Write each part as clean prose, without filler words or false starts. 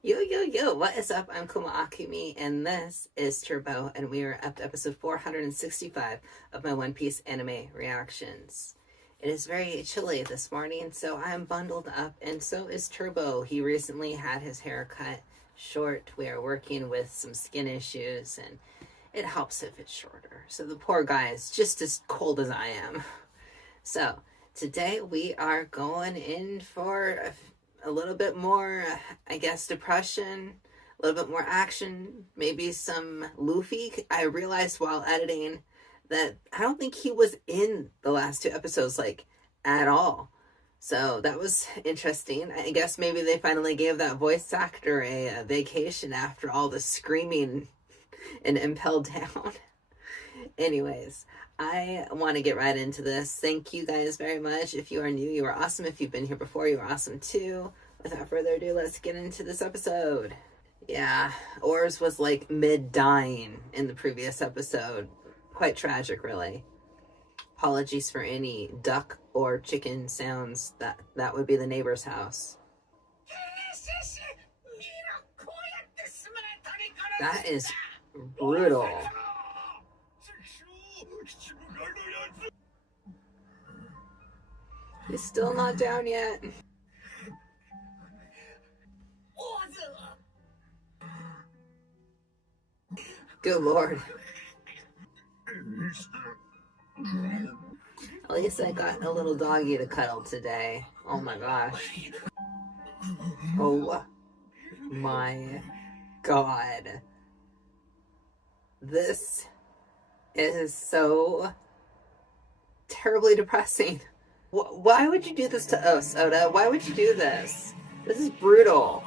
Yo, yo, yo, what is up? I'm Kuma Akumi, and this is Turbo, and we are up to episode 465 of my One Piece anime reactions. It is very chilly this morning, so I'm bundled up, and so is Turbo. He recently had his hair cut short. We are working with some skin issues, and it helps if it's shorter. So the poor guy is just as cold as I am. So today we are going in for a little bit more, I guess, depression, a little bit more action, maybe some Luffy. I realized while editing that I don't think he was in the last two episodes, like, at all. So that was interesting. I guess maybe they finally gave that voice actor a vacation after all the screaming and Impel Down. Anyways, I want to get right into this. Thank you guys very much. If you are new, you are awesome. If you've been here before, you are awesome too. Without further ado, let's get into this episode. Yeah, Oars was like mid-dying in the previous episode. Quite tragic, really. Apologies for any duck or chicken sounds. That would be the neighbor's house. That is brutal. He's still not down yet. Good lord. At least I got a little doggy to cuddle today. Oh my gosh. Oh my god. This is so terribly depressing. Why would you do this to us, Oda? Why would you do this? This is brutal.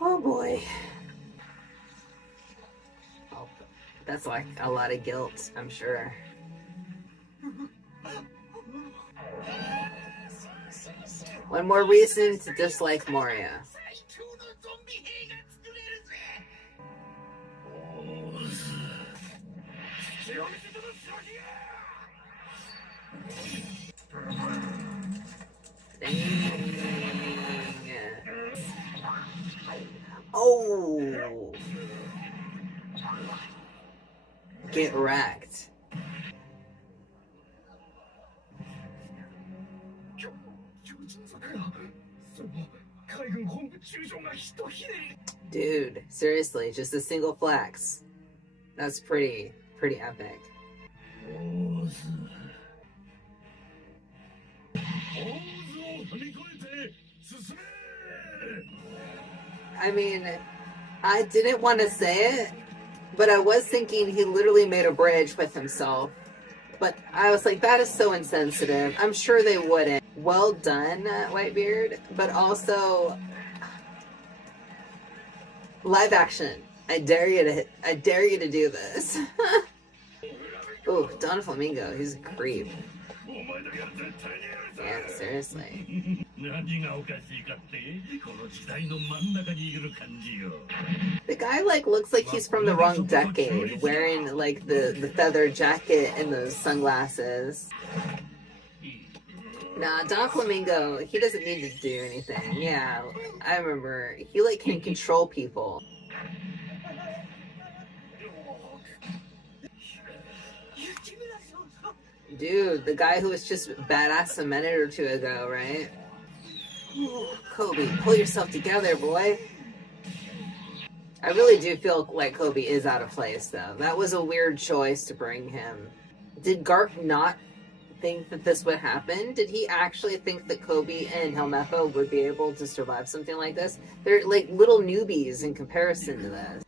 Oh boy. Oh, that's like a lot of guilt, I'm sure. One more reason to dislike Moria. Oh, get wrecked. Dude, seriously, just a single flex. That's pretty epic. I mean, I didn't want to say it, but I was thinking he literally made a bridge with himself. But I was like, that is so insensitive. I'm sure they wouldn't. Well done, Whitebeard, but also live action. I dare you to do this. Ooh, Don Flamingo, he's a creep. Yeah, seriously. The guy like looks like he's from the wrong decade, wearing like the feather jacket and those sunglasses. Nah, Don Flamingo, he doesn't need to do anything. Yeah, I remember. He like can control people. Dude, the guy who was just badass a minute or two ago, right? Ooh, Kobe, pull yourself together, boy. I really do feel like Kobe is out of place, though. That was a weird choice to bring him. Did Garp not think that this would happen? Did he actually think that Kobe and Helmeppo would be able to survive something like this? They're like little newbies in comparison to this.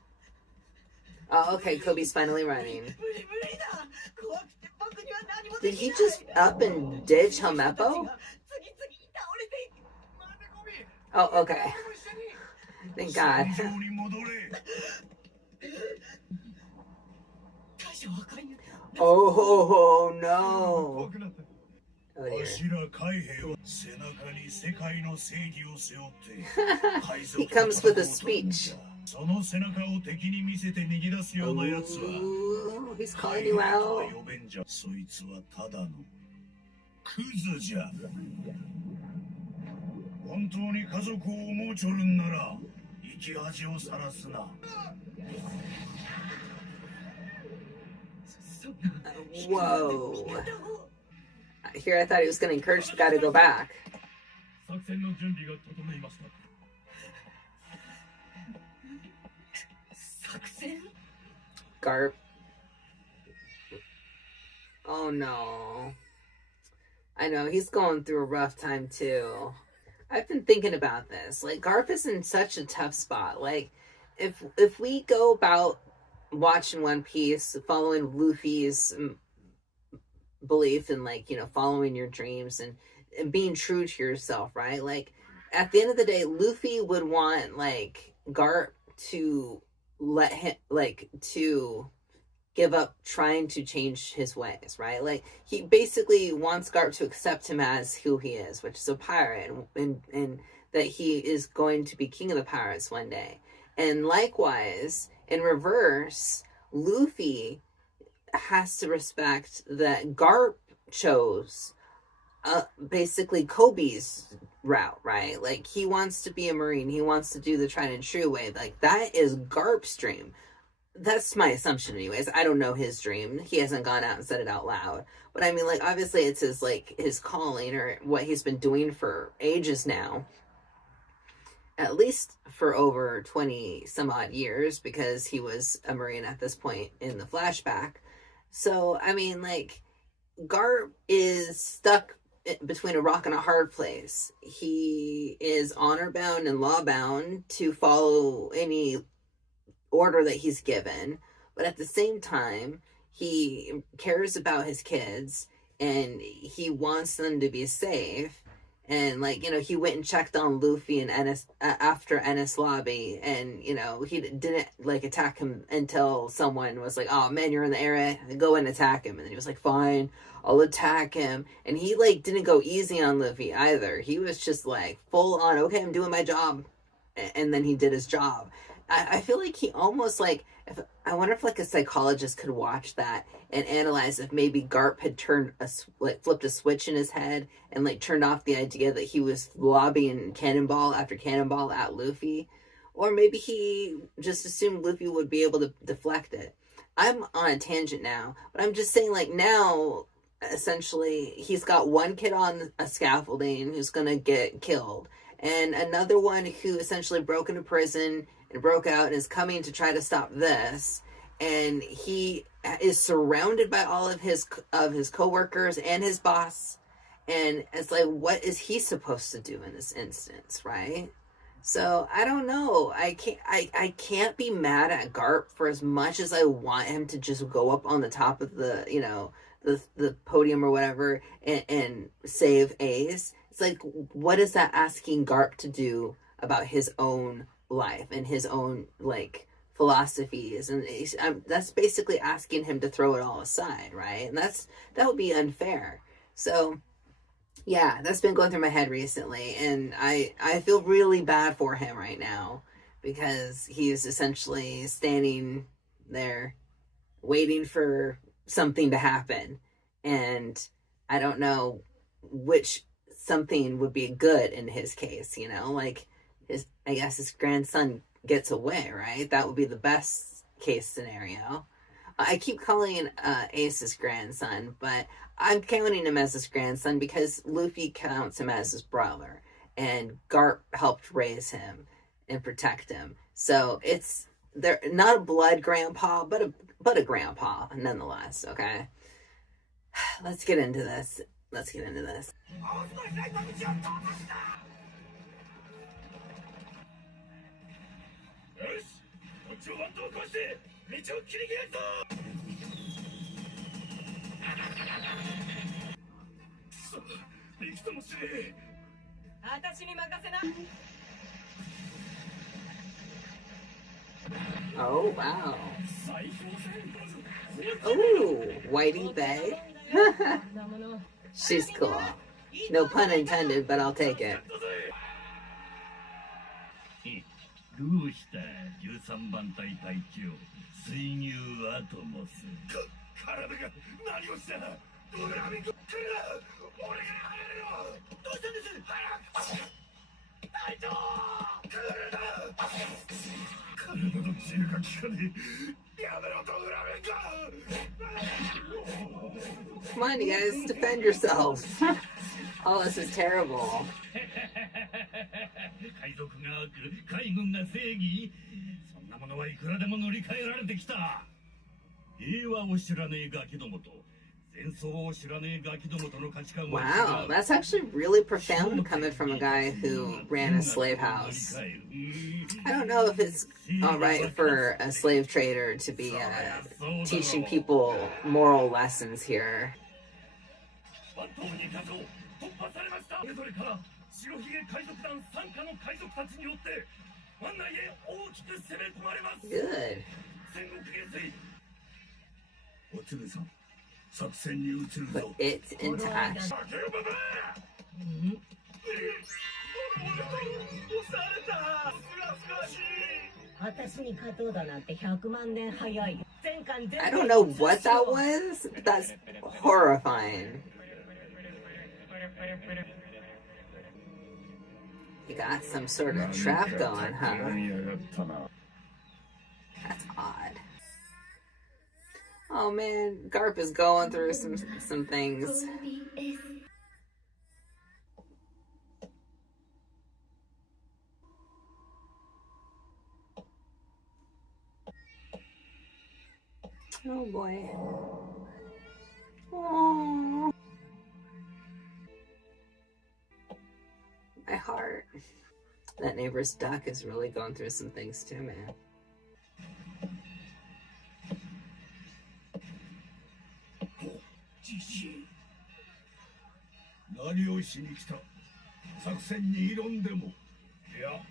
Oh, okay, Kobe's finally running. Did he just up and ditch Helmeppo? Oh, okay. Thank God. Oh, no. Oh, dear. He comes with a speech. Ooh, he's calling you out. 本当に家族を思うちょるんなら生き恥をさらすな。 Whoa. Here I thought he was going to encourage the guy to go back. 作戦の準備が整いました。作戦? Garp. Oh no. I know, he's going through a rough time too. I've been thinking about this. Like, Garp is in such a tough spot. Like, if we go about watching One Piece, following Luffy's belief in, like, you know, following your dreams and being true to yourself, right? Like, at the end of the day, Luffy would want, like, Garp to let him, like, to give up trying to change his ways, right? Like, he basically wants Garp to accept him as who he is, which is a pirate, and that he is going to be king of the pirates one day. And likewise, in reverse, Luffy has to respect that Garp chose basically Kobe's route, right? Like, he wants to be a Marine. He wants to do the tried and true way. Like, that is Garp's dream. That's my assumption anyways. I don't know his dream. He hasn't gone out and said it out loud. But I mean, like, obviously it's his, like, his calling, or what he's been doing for ages now. At least for over 20 some odd years, because he was a Marine at this point in the flashback. So, I mean, like, Garp is stuck between a rock and a hard place. He is honor bound and law bound to follow any order that he's given, but at the same time, he cares about his kids and he wants them to be safe. And, like, you know, he went and checked on Luffy and Enies after Enies Lobby, and, you know, he didn't, like, attack him until someone was like, oh man, you're in the area, go and attack him. And then he was like, fine, I'll attack him. And he, like, didn't go easy on Luffy either. He was just like full on, okay, I'm doing my job. And then he did his job. I feel like he almost, like, I wonder if, like, a psychologist could watch that and analyze if maybe Garp had flipped a switch in his head and, like, turned off the idea that he was lobbying cannonball after cannonball at Luffy. Or maybe he just assumed Luffy would be able to deflect it. I'm on a tangent now, but I'm just saying, like, now, essentially, he's got one kid on a scaffolding who's gonna get killed, and another one who essentially broke into prison and broke out and is coming to try to stop this. And he is surrounded by all of his coworkers and his boss. And it's like, what is he supposed to do in this instance, right? So I don't know. I can't be mad at Garp for as much as I want him to just go up on the top of the, you know, the podium or whatever and save Ace. It's like, what is that asking Garp to do about his own life and his own, like, philosophies? And that's basically asking him to throw it all aside, right? And that would be unfair. So yeah, that's been going through my head recently, and I feel really bad for him right now, because he's essentially standing there waiting for something to happen, and I don't know which something would be good in his case, you know, like, I guess his grandson gets away, right? That would be the best case scenario. I keep calling Ace his grandson, but I'm counting him as his grandson because Luffy counts him as his brother, and Garp helped raise him and protect him. So they're not a blood grandpa, but a grandpa nonetheless. Okay, let's get into this. Oh, wow. Oh, Whitey Bay. She's cool. No pun intended, but I'll take it. どうした13番隊隊長水牛アトモス体が何をしたんだドラミング来るな俺がやれるよどうしたんです早く強いか聞かねえ。やめろとフラメンカ。 Come on, you guys, defend yourselves. Oh, this is terrible. 海賊が悪、海軍が正義。そんなものはいくらでも塗り替えられてきた。平和を知らねえガキどもと戦争を知らねえガキどもとの価値観は違う。 Wow, that's actually really profound coming from a guy who ran a slave house. I don't know if it's all right for a slave trader to be teaching people moral lessons here. バットに火を突破されました。それから白ひげ海賊団傘下の海賊たちによって湾内へ大きく攻め込まれます。 Good. 戦国元帥おつるさん、作戦に移る Put ぞ。 it into action. 私に勝とうだなんて100万年早い。 I don't know what that was, but that's horrifying. You got some sort of trap going, huh? That's odd. Oh man, Garp is going through some things. Oh boy. Oh. My heart. That neighbor's duck is really going through some things too, man. じじい、何をしに来た。作戦に挑んでも。いや、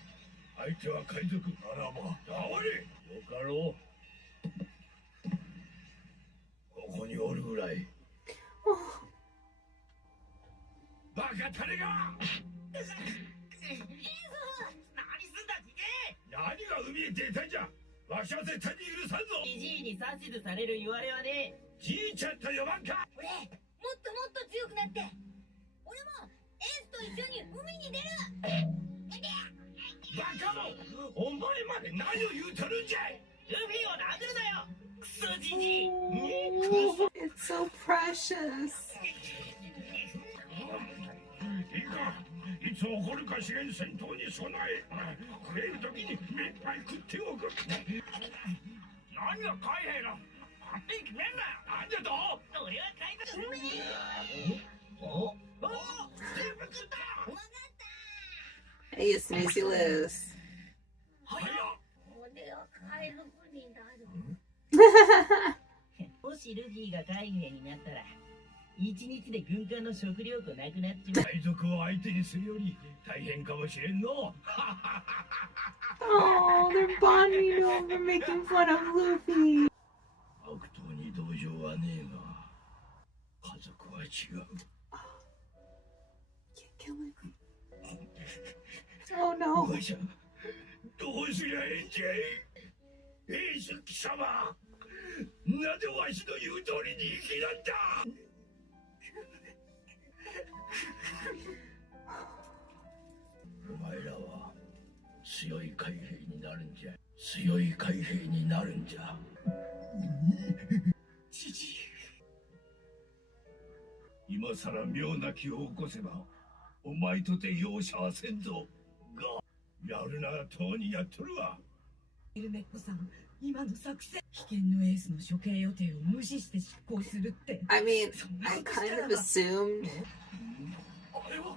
相手は海賊ならば倒れ。よかろう。ここにおるぐらい。バカタレが。何すんだじけ。何が海へ出たんじゃ。わしは絶対に許さんぞ。じじいに指図される言われはね。じいちゃんと呼ばんか。俺、もっと強くなって、俺もエースと一緒に海に出る。バカも、お前まで何を言うとるんじゃい。ルフィを殴るなよ。クソじじい。 It's so precious. いいか、いつ起こるかしれん戦闘に備え、食える時に目いっぱい食っておく。何が海兵だ。勝手に決めんな。なんだと。俺は海賊。お、全部食った。 Hey, you Snoozy Liz. 早っ。俺は海賊になる。もしルフィが海兵になったら、一日で軍艦の食料庫なくなっちまう。海賊を相手にするより大変かもしれんの。 Oh, they're bonding over making fun of Luffy. 悪党に同情はねえが、家族は違う。 Can't kill him. Oh no. わしゃ、どうすりゃええんじゃい。エース貴様、なぜわしの言う通りに生きなんだ。お前らは強い海兵になるんじゃ。強い海兵になるんじゃ。じじい、今さら妙な気を起こせばお前とて容赦はせんぞ。がやるならとうにやっとるわ。エルメッコさん、今の作戦、危険のエースの処刑予定を無視して執行するって。 I mean, I kind of assumed. あれは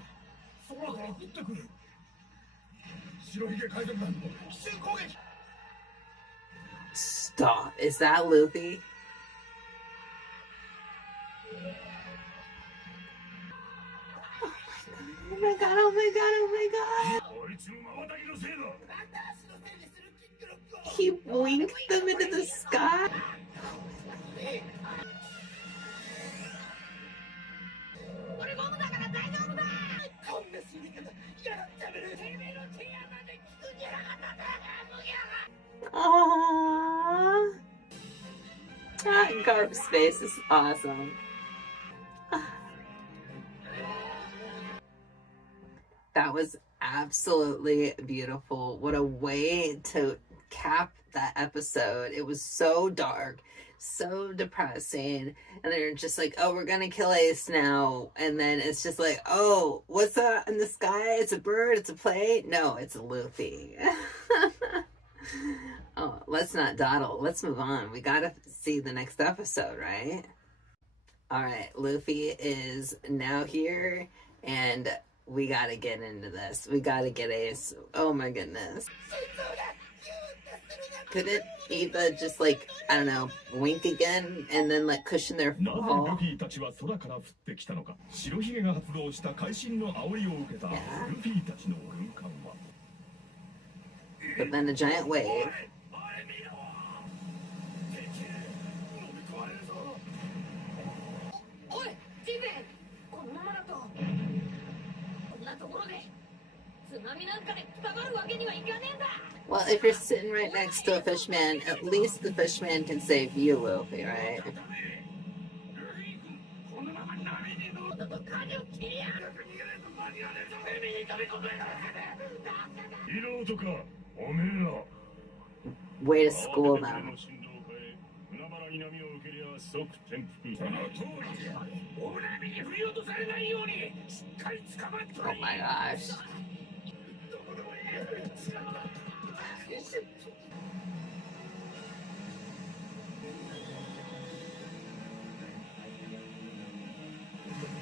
空から降ってくる。白ひげ海賊団の奇襲攻撃。 Stop. Is that Luffy? Oh my god, oh my god, oh my god. こいつの瞬きのせいだ。 He winked them into the sky. 俺ゴムだから大丈夫だ。こんな死に方やらってめる。てめえの手やまで聞くんじゃなかったんだ。麦わ。 Aww. That Garp's face is awesome. That was absolutely beautiful. What a way to cap that episode. It was so dark, so depressing, and they're just like, oh, we're gonna kill Ace now, and then it's just like, oh, what's that in the sky? It's a bird, it's a plane. No, it's Luffy. Oh, let's not dawdle, let's move on. We gotta see the next episode, right? All right, Luffy is now here, and we gotta get into this. We gotta get Ace. Oh my goodness. Couldn't Eva just, like, I don't know, wink again and then, like, cushion their なぜル fall? フィたちは空から降ってきたのか。白ひげが発動した会心の煽りを受けたルフィたちの軍艦は。 But then a giant wave. おい見ろ。敵飲み込まれるぞ。おいジンベエ、このままだとこんなところで津波なんかで捕まるわけにはいかねえんだ。 Well, if you're sitting right next to a fishman, at least the fishman can save you, Luffy, right? ルフィ君、このまま波に乗ると舵を切りやがる。逃げないと間に合わねえぞ。海に飛び込んでやらせて。色男か、おめえら。 Way to school them. 海原に波を受けりゃ即転覆。その通りじゃ。大波に振り落とされないようにしっかり捕まっと Oh れ。 my gosh. どこでもいい。捕まっ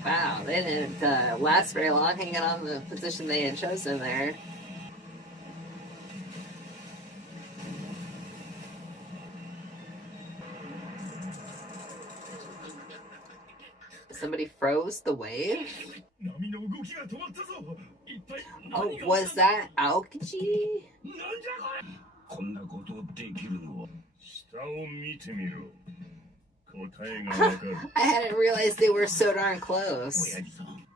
Wow, they didn't last very long hanging on the position they had chosen there. Somebody froze the wave? 波の動きが止まったぞ。一体 Oh, 何が was that Aokiji? なんじゃこれ。こんなことできるのは下を見てみろ。答えがわかる。 I hadn't realized they were so darn close. 親父さん。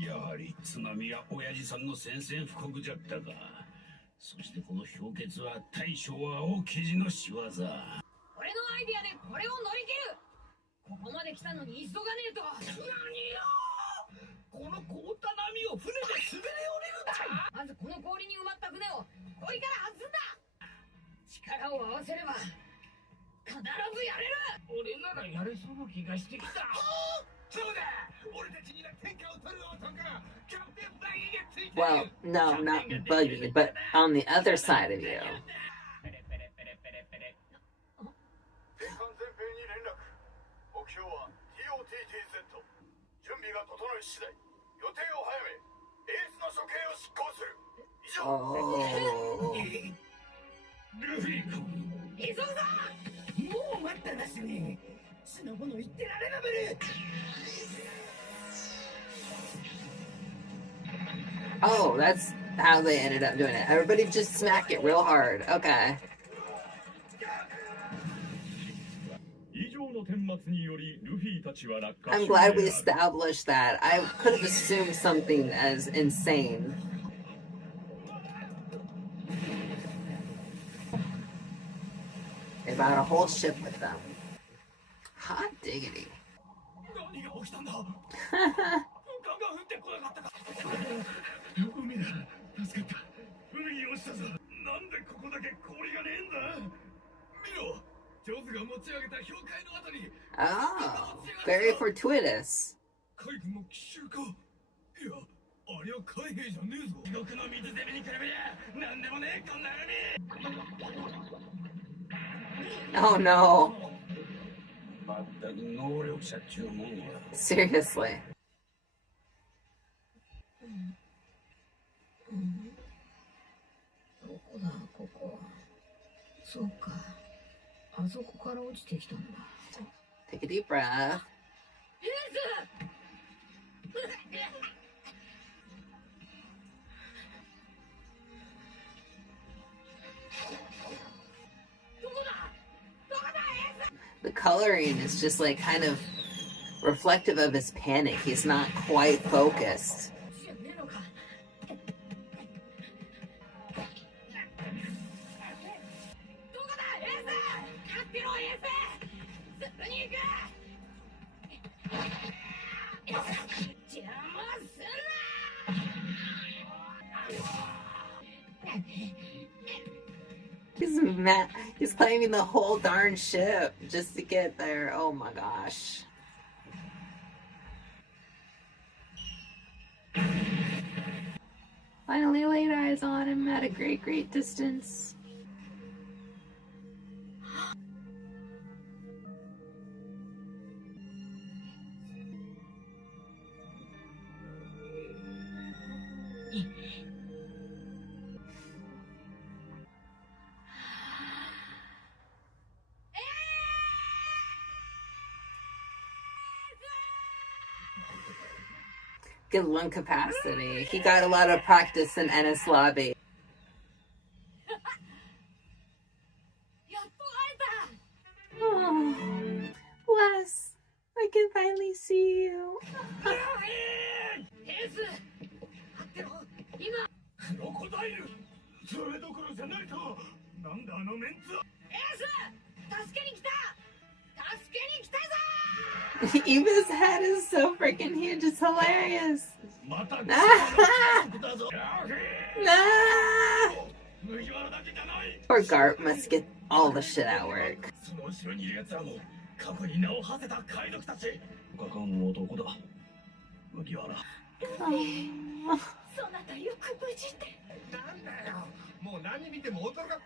やはり津波や親父さんの宣戦布告じゃったか。そしてこの氷結は大将は青生地の仕業。俺のアイディアでこれを乗り切る。ここまで来たのに急がねえと。何よ。この凍った波を船で滑り降りるだ。まずこの氷に埋まった船を氷から外すんだ。力を合わせれば必ずやれる。俺ならやれそうな気がしてきた。そうだ。俺たちには天下を取る男。キャプテンバギーがついてる。 Well, no, not Buggy, but on the other side of you. 戦艦全兵に連絡。目標は TOTTZ。準備が整い次第、予定を早め、エースの処刑を執行する。以上。 Oh. ルフィ君。急ぐぞ。もう待ったなしにしのぶの言ってられなぶる。 Oh, that's how they ended up doing it. Everybody just smack it real hard. Okay. 以上の顛末によりルフィたちは落下。 I'm glad we established that. I could have assumed something as insane. About a whole ship with them. Hot diggity. 何が起きたんだ。ガンガン降ってこなかったか。海だ。助かった。海に落ちたぞ。なんでここだけ氷がねえんだ。見ろ。ジョーズが持ち上げた氷塊の後に。 Oh, very fortuitous. 海軍の奇襲か。いや、あれは海兵じゃねえぞ。地獄の水攻めに比べりゃなんでもねえこんな海。 Oh no. まったく能力者っちゅうもんや。 Seriously. どこだここ。そうか。あそこから落ちてきたんだ。 Take a deep breath. どこだ。どこだエース。 The coloring is just like kind of reflective of his panic. He's not quite focused. じゃねえのか。どこだエース。勝ってろエース。すぐに行く。邪魔すんな。He's mad. He's claiming the whole darn ship just to get there. Oh my gosh. Finally laid eyes on him at a great, great distance. Good lung capacity. He got a lot of practice in Ennis Lobby. やっと会えた Oh, bless. I can finally see you. エース待ってろ今クロコダイルそれどころじゃないとなんだあのメンツはエース助けに来た助けに来たぞ Eva's head is so freaking huge. It's hilarious. またクソだぞ Ah! 麦わらだけじゃない Poor Garp must get all the shit at work. その後ろにいる奴らも過去に名を馳せた海賊たち我がの男だ麦わら Oh. そなたよく無事でなんだよもう何見ても驚か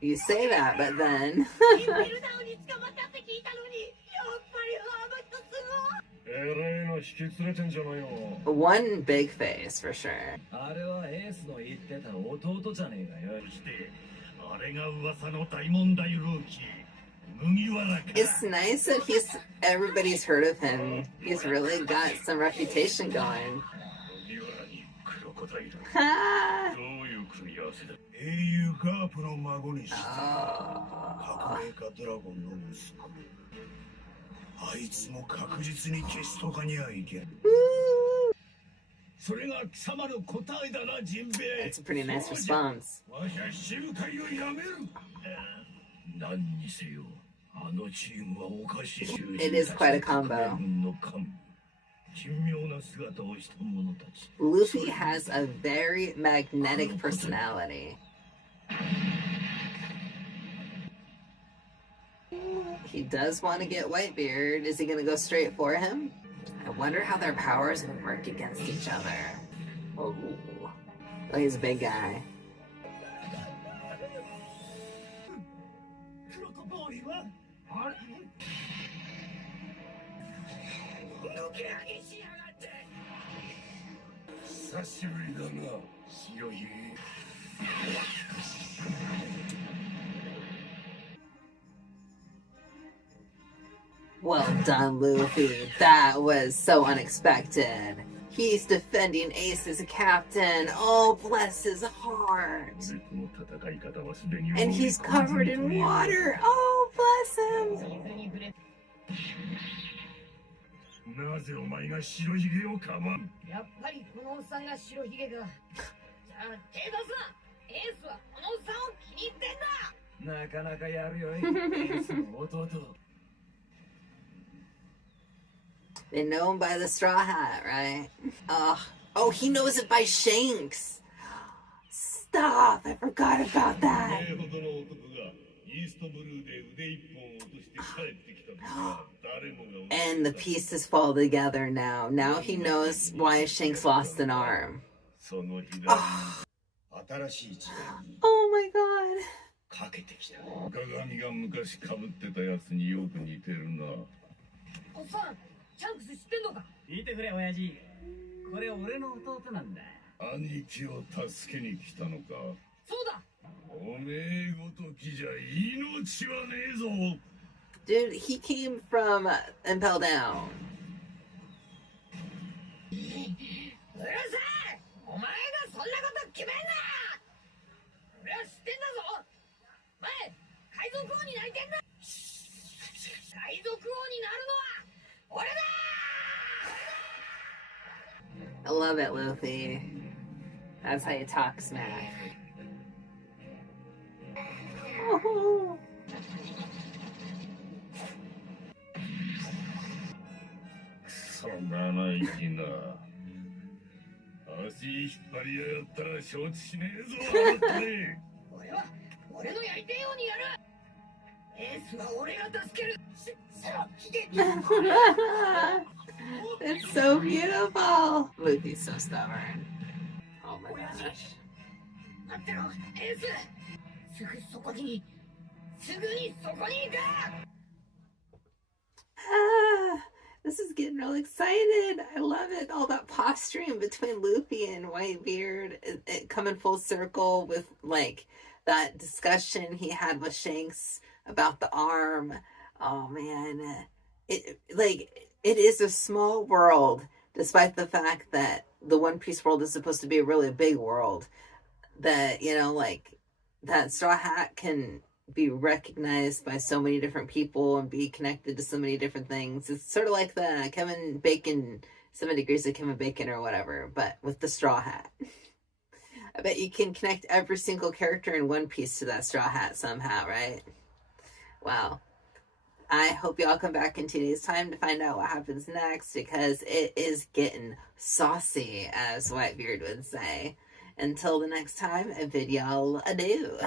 You say that, but then インペルダウンに捕まったって聞いたのにやっぱりあの人すごいえらいの引き連れてんじゃないの one big face for sure. あれはエースの言ってた弟じゃねえかよ。そしてあれが噂の大問題ルーキー麦わらか It's nice that everybody's heard of him. He's really got some reputation going. 麦わらにクロコダイル Ah! どういう組み合わせだ英雄ガープの孫にして Oh. 革命家ドラゴンの息子あいつも確実に消しとかにはいけんそれが貴様の答えだなジンベエ That's a pretty nice response. わしは七部会をやめる何にせよあのチームはおかしい It is quite a combo. 軍の幹部奇妙な姿をした者たち Luffy has a very magnetic personality. He does want to get Whitebeard. Is he going to go straight for him? I wonder how their powers would work against each other. Oh, he's a big guy. クロコボーイはあれ抜け上げしやがって久しぶりだな白ひげ Well done, Luffy. That was so unexpected. He's defending Ace as a captain. Oh, bless his heart. And he's covered in water. Oh, bless him. 水に触れなぜお前が白ひげをかばんやっぱりこのおっさんが白ひげかじゃあ手出すなエースはこのおっさんを気に入ってんだなかなかやるよ、エースの弟。 They know him by the straw hat, right? Oh, he knows it by Shanks. Stop! I forgot about that. ほどの男がイーストブルーで腕一本落として帰ってきた時は誰もが And the pieces fall together now. Now he knows why Shanks lost an arm. その左に新しい時代に Oh my god. かけてきた鏡が昔かぶってたやつによく似てるなおっさんチャンクス知ってんのか聞いてくれ親父、これ俺の弟なんだ。兄貴を助けに来たのかそうだおめえごときじゃ命はねえぞ Dude, he came from Impel Down. うるさいお前がそんなこと決めんな俺は知ってんだぞ前海賊王になりてんだ海賊王になるのは俺だ I love it, Luffy. That's how you talk smack. Oh. そんな生意気な足引っ張りやがったら承知しねえぞあなたね俺は俺のやりてえようにやる。エースは俺が助ける。It's so beautiful. Luffy's so stubborn. Oh my gosh. 待ってろ、エース。すぐそこに行く。Ah, this is getting real excited. I love it. All that posturing between Luffy and Whitebeard, it coming full circle with like that discussion he had with Shanks about the arm. Oh man, it is a small world, despite the fact that the One Piece world is supposed to be a really big world. That, you know, like that Straw Hat can be recognized by so many different people and be connected to so many different things. It's sort of like the Kevin Bacon, 7 Degrees of Kevin Bacon or whatever, but with the Straw Hat. I bet you can connect every single character in One Piece to that Straw Hat somehow, right? Wow. I hope y'all come back in 2 days' time to find out what happens next, because it is getting saucy, as Whitebeard would say. Until the next time, I bid y'all adieu.